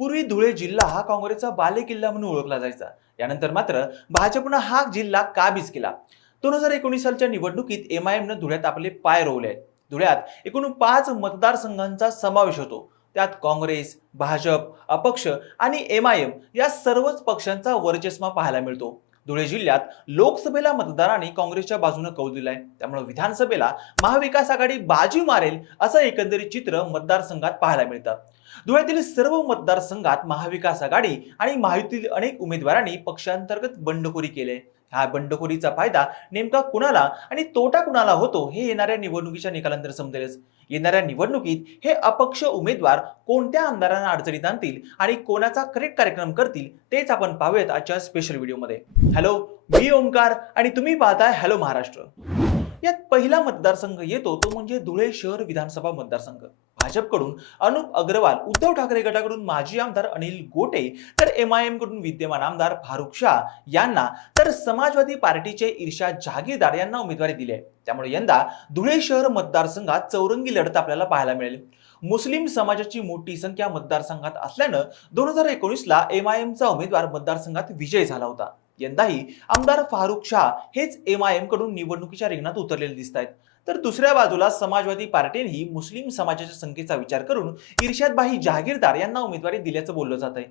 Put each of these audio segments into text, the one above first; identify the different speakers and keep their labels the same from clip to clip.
Speaker 1: पूर्वी धुळे जिल्हा हा काँग्रेसचा बालेकिल्ला म्हणून ओळखला जायचा. यानंतर मात्र भाजपनं हा जिल्हा काबीज केला. दोन हजार एकोणीस सालच्या निवडणुकीत एम आय एमनं धुळ्यात आपले पाय रोवले. आहेत धुळ्यात एकूण पाच मतदारसंघांचा समावेश होतो. त्यात काँग्रेस भाजप अपक्ष आणि एम आय एम या सर्वच पक्षांचा वर्चस्मा पाहायला मिळतो. धुळे जिल्ह्यात लोकसभेला मतदारांनी काँग्रेसच्या बाजूने कौल दिलाय. त्यामुळे विधानसभेला महाविकास आघाडी बाजी मारेल असं एकंदरीत चित्र मतदारसंघात पाहायला मिळतं. धुळ्यातील सर्व मतदारसंघात महाविकास आघाडी आणि महायुतीतील अनेक उमेदवारांनी पक्षांतर्गत बंडखोरी केले हा बंडखोरीचा फायदा नेमका कुणाला आणि तोटा कुणाला होतो हे येणाऱ्या निवडणुकीच्या निकालानंतर समजेलच. येणाऱ्या निवडणुकीत हे अपक्ष उमेदवार कोणत्या आमदारांना अडचणीत आणतील आणि कोणाचा करेक्ट कार्यक्रम करतील तेच आपण पाहूयात आजच्या स्पेशल व्हिडिओमध्ये हॅलो मी ओमकार आणि तुम्ही पाहताय हॅलो महाराष्ट्र. यात पहिला मतदारसंघ येतो तो म्हणजे धुळे शहर विधानसभा मतदारसंघ. भाजपकडून अनुप अग्रवाल उद्धव ठाकरे गटाकडून माजी आमदार अनिल गोटे तर एम आय एमकडून विद्यमान आमदार फारुख शाह यांना तर समाजवादी पार्टीचे ईर्षा जहागीरदार यांना उमेदवारी दिली आहे. त्यामुळे यंदा धुळे शहर मतदारसंघात चौरंगी लढत आपल्याला पाहायला मिळेल. मुस्लिम समाजाची मोठी संख्या मतदारसंघात असल्यानं दोन हजार एकोणीसला एम आय एमचा उमेदवार मतदारसंघात विजय झाला होता. यंदाही आमदार फारुख शाह हेच एम आय एमकडून निवडणुकीच्या रिंगणात उतरलेले दिसत आहेत तर दुसऱ्या बाजूला समाजवादी पार्टीनेही मुस्लिम समाजाच्या संख्येचा विचार करून इर्शादबाई जहागीरदार यांना उमेदवारी दिल्याचं बोललं जात आहे.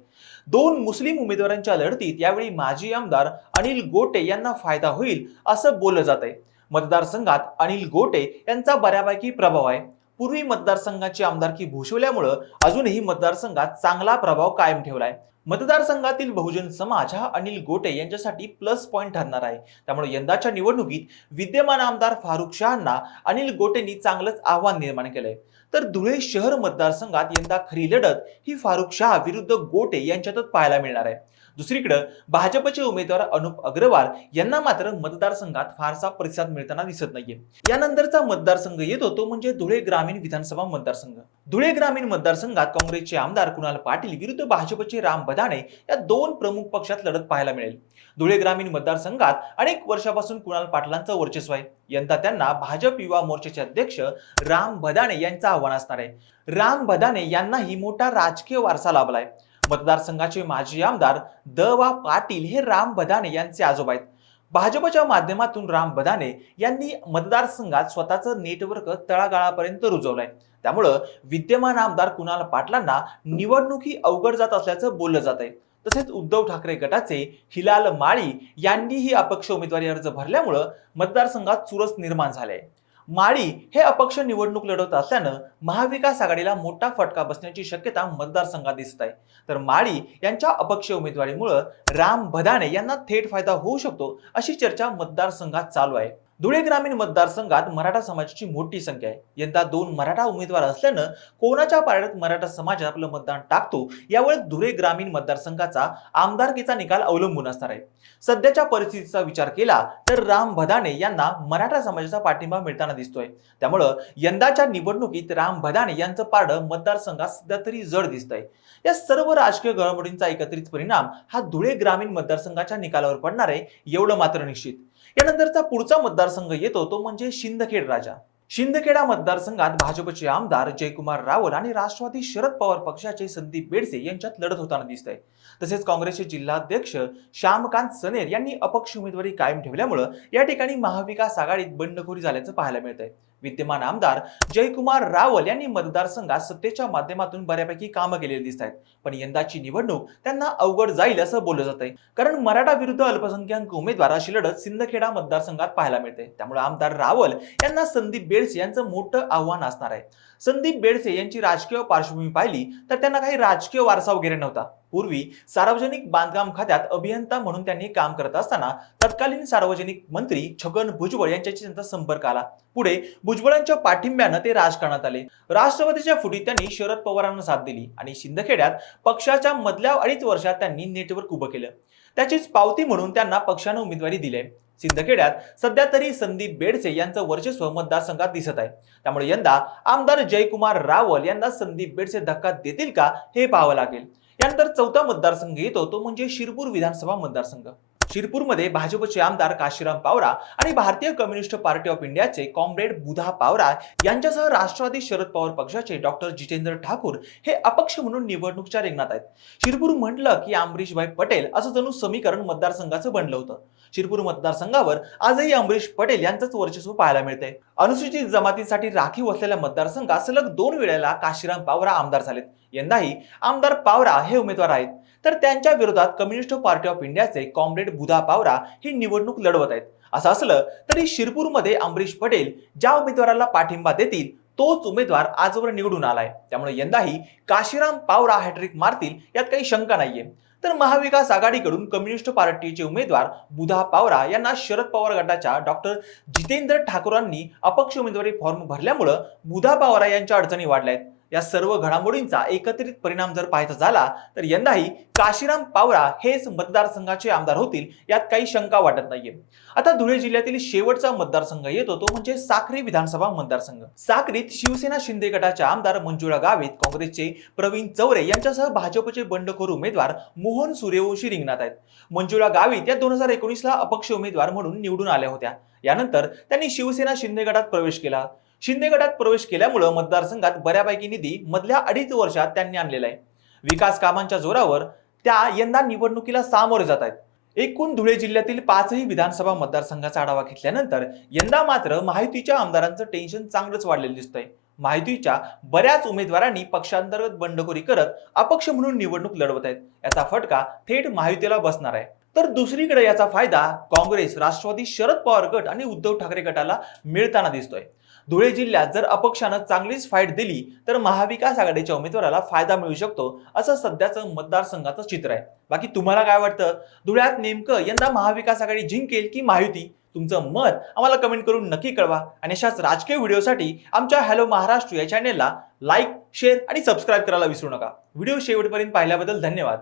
Speaker 1: दोन मुस्लिम उमेदवारांच्या लढतीत यावेळी माजी आमदार अनिल गोटे यांना फायदा होईल असं बोललं जात आहे. मतदारसंघात अनिल गोटे यांचा बऱ्यापैकी प्रभाव आहे. पूर्वी मतदारसंघाची आमदारकी भूषवल्यामुळं अजूनही मतदारसंघात चांगला प्रभाव कायम ठेवलाय. मतदारसंघातील बहुजन समाज हा अनिल गोटे यांच्यासाठी प्लस पॉईंट ठरणार आहे. त्यामुळे यंदाच्या निवडणुकीत विद्यमान आमदार फारुख शहांना अनिल गोटेंनी चांगलंच आव्हान निर्माण केलंय. तर धुळे शहर मतदारसंघात यंदा खरी लढत ही फारुख शाह विरुद्ध गोटे यांच्यातच पाहायला मिळणार आहे. दुसरीकडे भाजपचे उमेदवार अनुप अग्रवाल यांना मात्र मतदारसंघात फारसा प्रतिसाद मिळताना दिसत नाहीये. यानंतरचा मतदारसंघ येतो तो म्हणजे धुळे ग्रामीण विधानसभा मतदारसंघ. धुळे ग्रामीण मतदारसंघात काँग्रेसचे आमदार कुणाल पाटील विरुद्ध भाजपचे राम बदाणे या दोन प्रमुख पक्षात लढत पाहायला मिळेल. धुळे ग्रामीण मतदारसंघात अनेक वर्षापासून कुणाल पाटलांचं वर्चस्व आहे. यंदा त्यांना भाजप युवा मोर्चाचे अध्यक्ष राम भदाणे यांचं आव्हान असणार आहे. राम भदाणे यांनाही मोठा राजकीय वारसा लाभलाय मतदारसंघाचे माजी आमदार द वा पाटील हे राम भदाणे यांचे आजोबा आहेत. भाजपच्या माध्यमातून राम बदाने यांनी मतदारसंघात स्वतःचं नेटवर्क तळागाळापर्यंत रुजवलंय. त्यामुळं विद्यमान आमदार कुणाल पाटलांना निवडणुकी अवघड जात असल्याचं बोललं जात आहे तसेच उद्धव ठाकरे गटाचे हिलाल माळी यांनीही अपक्ष उमेदवारी अर्ज भरल्यामुळं मतदारसंघात चुरस निर्माण झाले. माळी हे अपक्ष निवडणूक लढवत असल्यानं महाविकास आघाडीला मोठा फटका बसण्याची शक्यता मतदारसंघात दिसत आहे. तर माळी यांच्या अपक्ष उमेदवारीमुळं राम भदाणे यांना थेट फायदा होऊ शकतो अशी चर्चा मतदारसंघात चालू आहे. धुळे ग्रामीण मतदारसंघात मराठा समाजाची मोठी संख्या आहे. यंदा दोन मराठा उमेदवार असल्यानं कोणाच्या पारड्यात मराठा समाज आपलं मतदान टाकतो यावर धुळे ग्रामीण मतदारसंघाचा आमदारकीचा निकाल अवलंबून असणार आहे. सध्याच्या परिस्थितीचा विचार केला तर राम भदाणे यांना मराठा समाजाचा पाठिंबा मिळताना दिसतोय. त्यामुळं यंदाच्या निवडणुकीत राम भदाणे यांचं पारडं मतदारसंघात सध्या तरी जड दिसतंय. या सर्व राजकीय घडामोडींचा एकत्रित परिणाम हा धुळे ग्रामीण मतदारसंघाच्या निकालावर पडणार आहे एवढं मात्र निश्चित. यानंतरचा पुढचा मतदारसंघ येतो तो म्हणजे शिंदखेड राजा. शिंदखेडा मतदारसंघात भाजपचे आमदार जयकुमार रावल आणि राष्ट्रवादी शरद पवार पक्षाचे संदीप बेडसे यांच्यात लढत होताना दिसत आहे तसेच काँग्रेसचे जिल्हाध्यक्ष श्यामकांत सनेर यांनी अपक्ष उमेदवारी कायम ठेवल्यामुळं या ठिकाणी महाविकास आघाडीत बंडखोरी झाल्याचं पाहायला मिळतंय. विद्यमान आमदार जयकुमार रावल यांनी मतदारसंघात सत्तेच्या माध्यमातून बऱ्यापैकी कामं केलेली दिसत आहेत. पण यंदाची निवडणूक त्यांना अवघड जाईल असं बोललं जात आहे कारण मराठा विरुद्ध अल्पसंख्याक उमेदवार अशी लढत सिंदखेडा मतदारसंघात पाहायला मिळते. त्यामुळे आमदार रावल यांना संदीप बेडसे यांचं मोठं आव्हान असणार आहे. संदीप बेडसे यांची राजकीय पार्श्वभूमी पाहिली तर त्यांना काही राजकीय वारसा वगैरे नव्हता. पूर्वी सार्वजनिक बांधकाम खात्यात अभियंता म्हणून त्यांनी काम करत असताना तत्कालीन सार्वजनिक मंत्री छगन भुजबळ यांच्याशी त्यांचा संपर्क आला. पुढे भुजबळांच्या पाठिंब्यानं ते राजकारणात आले. राष्ट्रवादीच्या फुटीत त्यांनी शरद पवारांना साथ दिली आणि शिंदखेड्यात पक्षाच्या मधल्या अडीच वर्षात त्यांनी नेटवर्क उभं केलं. त्याचीच पावती म्हणून त्यांना पक्षानं उमेदवारी दिली सिंदखेड्यात सध्या तरी संदीप बेडसे यांचं वर्चस्व मतदारसंघात दिसत आहे. त्यामुळे यंदा आमदार जयकुमार रावल यांना संदीप बेडसे धक्का देतील का हे पाहावं लागेल. त्यानंतर चौथा मतदारसंघ येतो तो म्हणजे शिरपूर विधानसभा मतदारसंघ. शिरपूरमध्ये भाजपचे आमदार काशीराम पावरा आणि भारतीय कम्युनिस्ट पार्टी ऑफ इंडियाचे कॉम्रेड बुधा पावरा यांच्यासह राष्ट्रवादी शरद पवार पक्षाचे डॉक्टर जितेंद्र ठाकूर हे अपक्ष म्हणून निवडणूकच्या रिंगणात आहेत. शिरपूर म्हटलं की अमरीशभाई पटेल असं जणू समीकरण मतदारसंघाचं बनलं होतं. शिरपूर मतदारसंघावर आजही अमरीश पटेल यांचंच वर्चस्व पाहायला मिळतंय. अनुसूचित जमातीसाठी राखीव असलेल्या मतदारसंघात सलग दोन वेळेला काशीराम पावरा आमदार झालेत. यंदाही आमदार पावरा हे उमेदवार आहेत. तर त्यांच्या विरोधात कम्युनिस्ट पार्टी ऑफ इंडियाचे कॉम्रेड बुधा पावरा ही निवडणूक लढवत आहेत. असं असलं तरी शिरपूरमध्ये अमरीश पटेल ज्या उमेदवाराला पाठिंबा देतील तोच उमेदवार आजवर निवडून आलाय. त्यामुळे यंदाही काशीराम पावरा हॅट्रिक मारतील यात काही शंका नाहीये. तर महाविकास आघाडीकडून कम्युनिस्ट पार्टीचे उमेदवार बुधा पावरा यांना शरद पवार गटाच्या डॉक्टर जितेंद्र ठाकूरांनी अपक्ष उमेदवारी फॉर्म भरल्यामुळं बुधा पावरा यांच्या अडचणी वाढल्या आहेत या सर्व घडामोडींचा एकत्रित परिणाम जर पाहायचा झाला तर यंदाही काशीराम पावरा हेच मतदारसंघाचे आमदार होतील यात काही शंका वाटत नाहीये. आता धुळे जिल्ह्यातील शेवटचा मतदारसंघ येतो तो म्हणजे साक्री विधानसभा मतदारसंघ. साक्रीत शिवसेना शिंदे गटाच्या आमदार मंजुळा गावित काँग्रेसचे प्रवीण चौरे यांच्यासह भाजपचे बंडखोर उमेदवार मोहन सूर्यवंशी रिंगणात आहेत. मंजुळा गावित या दोन हजार एकोणीसला अपक्ष उमेदवार म्हणून निवडून आल्या होत्या. यानंतर त्यांनी शिवसेना शिंदे गटात प्रवेश केला. शिंदे गटात प्रवेश केल्यामुळं मतदारसंघात बऱ्यापैकी निधी मधल्या अडीच वर्षात त्यांनी आणलेला आहे. विकास कामांच्या जोरावर त्या यंदा निवडणुकीला सामोरे जात आहेत. एकूण धुळे जिल्ह्यातील पाचही विधानसभा मतदारसंघाचा आढावा घेतल्यानंतर यंदा मात्र माहितीच्या आमदारांचं टेन्शन चांगलंच वाढलेलं दिसतंय. माहितीच्या बऱ्याच उमेदवारांनी पक्षांतर्गत बंडखोरी करत अपक्ष म्हणून निवडणूक लढवत आहेत. याचा फटका थेट माहितीला बसणार आहे. तर दुसरीकडे याचा फायदा काँग्रेस राष्ट्रवादी शरद पवार गट आणि उद्धव ठाकरे गटाला मिळताना दिसतोय. धुळे जिल्ह्यात जर अपक्षानं चांगलीच फाईट दिली तर महाविकास आघाडीच्या उमेदवाराला फायदा मिळू शकतो असं सध्याचं मतदारसंघाचं चित्र आहे. बाकी तुम्हाला काय वाटतं? धुळ्यात नेमकं यंदा महाविकास आघाडी जिंकेल की माहिती तुमचं मत आम्हाला कमेंट करून नक्की कळवा. आणि अशाच राजकीय व्हिडिओसाठी आमच्या हॅलो महाराष्ट्र या चॅनेलला लाईक शेअर आणि सबस्क्राईब करायला विसरू नका. व्हिडिओ शेवटपर्यंत पाहिल्याबद्दल धन्यवाद.